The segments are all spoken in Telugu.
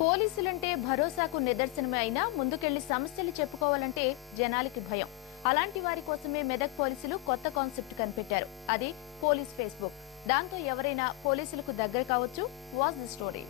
పోలీసులంటే భరోసాకు నిదర్శనమే అయినా ముందుకెళ్లి సమస్యలు చెప్పుకోవాలంటే జనాలకి భయం. అలాంటి వారి కోసమే మెదక్ పోలీసులు కొత్త కాన్సెప్ట్ కనిపెట్టారు. అది పోలీస్ ఫేస్బుక్. దాంతో ఎవరైనా పోలీసులకు దగ్గర కావచ్చు. Watch the story.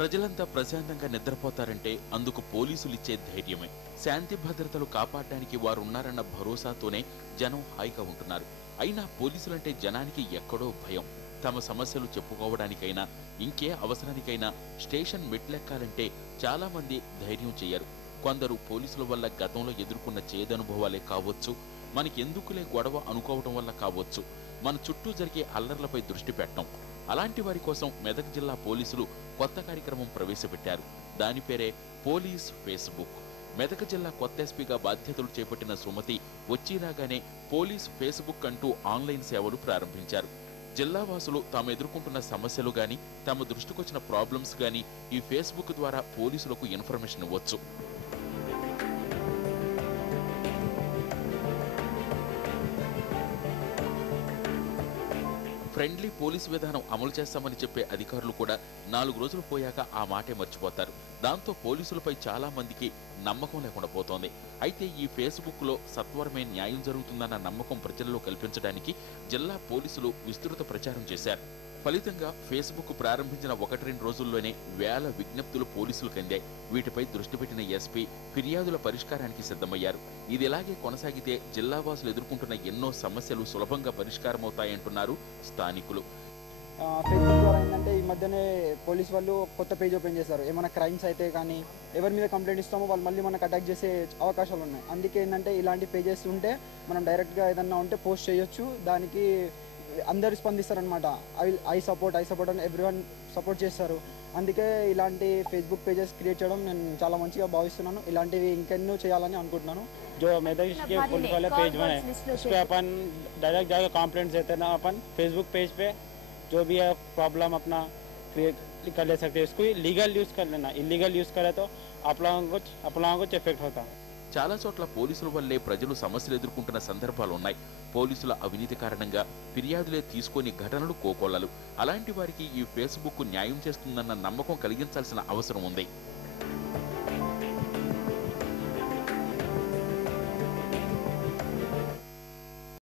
ప్రజలంతా ప్రశాంతంగా నిద్రపోతారంటే అందుకు పోలీసులు ఇచ్చే ధైర్యమే. శాంతి భద్రతలు కాపాడడానికి వారున్నారన్న భరోసాతోనే జనం హాయిగా ఉంటున్నారు. అయినా పోలీసులంటే జనానికి ఎక్కడో భయం. తమ సమస్యలు చెప్పుకోవడానికైనా ఇంకే అవసరానికైనా స్టేషన్ మెట్లెక్కాలంటే చాలా మంది ధైర్యం చేయరు. కొందరు పోలీసుల వల్ల గతంలో ఎదుర్కొన్న చేదనుభవాలే కావచ్చు, మనకెందుకులే గొడవ అనుకోవడం వల్ల కావచ్చు, మన చుట్టూ జరిగే అల్లర్లపై దృష్టి పెట్టడం. అలాంటి వారి కోసం మెదక్ జిల్లా పోలీసులు కొత్త కార్యక్రమం ప్రవేశపెట్టారు. దాని పేరే పోలీస్ ఫేస్బుక్. మెదక్ జిల్లా కొత్త ఎస్పీగా బాధ్యతలు చేపట్టిన సుమతి వచ్చి రాగానే పోలీస్ ఫేస్బుక్ అంటూ ఆన్లైన్ సేవలు ప్రారంభించారు. జిల్లా వాసులు తాము ఎదుర్కొంటున్న సమస్యలు గాని, తమ దృష్టికొచ్చిన ప్రాబ్లమ్స్ గాని ఈ ఫేస్బుక్ ద్వారా పోలీసులకు ఇన్ఫర్మేషన్ ఇవ్వచ్చు. ఫ్రెండ్లీ పోలీసు విధానం అమలు చేస్తామని చెప్పే అధికారులు కూడా 4 రోజులు పోయాక ఆ మాటే మర్చిపోతారు. దాంతో పోలీసులపై చాలా మందికి నమ్మకం లేకుండా పోతోంది. అయితే ఈ ఫేస్బుక్ లో సత్వరమే న్యాయం జరుగుతుందన్న నమ్మకం ప్రజల్లో కల్పించడానికి జిల్లా పోలీసులు విస్తృత ప్రచారం చేశారు. ఫలితంగా ఫేస్బుక్ ప్రారంభించిన 1-2 రోజుల్లోనే వేల విజ్ఞప్తులు పోలీసులకు అందాయి. వీటిపై దృష్టి పెట్టిన ఎస్పీ ఫిర్యాదుల పరిష్కారానికి సిద్ధమయ్యారు. ఇది ఇలాగే కొనసాగితే జిల్లా వాసులు ఎదుర్కొంటున్న ఎన్నో సమస్యలు సులభంగా పరిష్కారమవుతాయంటున్నారు స్థానికులు. ఫేస్బుక్ ద్వారా ఏంటంటే ఈ మధ్యనే పోలీస్ వాళ్ళు కొత్త పేజ్ ఓపెన్ చేశారు. ఏమైనా క్రైమ్స్ అయితే కానీ ఎవరి మీద కంప్లైంట్ ఇస్తామో వాళ్ళు మళ్ళీ మనకు అటాక్ చేసే అవకాశాలు ఉన్నాయి. అందుకే ఏంటంటే ఇలాంటి పేజెస్ ఉంటే మనం డైరెక్ట్గా ఏదన్నా ఉంటే పోస్ట్ చేయొచ్చు. దానికి అందరు స్పందిస్తారనమాట. ఐ సపోర్ట్ అని ఎవ్రీవన్ సపోర్ట్ చేస్తారు. అందుకే ఇలాంటి ఫేస్బుక్ పేజెస్ క్రియేట్ చేయడం నేను చాలా మంచిగా భావిస్తున్నాను. ఇలాంటివి ఇంకెన్నో చేయాలని అనుకుంటున్నాను. जो मेदक के पुलिस वाले पेज बने उस पर अपन डायरेक्ट जाकर कंप्लेंट्स देते ना, अपन फेसबुक पेज पे जो भी है प्रॉब्लम अपना क्रिएट कर ले सकते हैं. इसको लीगल यूज़ कर लेना, इलीगल यूज़ करे तो आप लोगों को एफेक्ट होता है. చాలా చోట్ల పోలీసుల వల్లే ప్రజలు సమస్యలు ఎదుర్కొంటున్న సందర్భాలు ఉన్నాయి. పోలీసుల అవినీతి కారణంగా ఫిర్యాదులే తీసుకొని ఘటనలు కోకొల్లలు. అలాంటి వారికి ఈ ఫేస్బుక్ న్యాయం చేస్తుందన్న నమ్మకం కలిగించాల్సిన అవసరం ఉంది.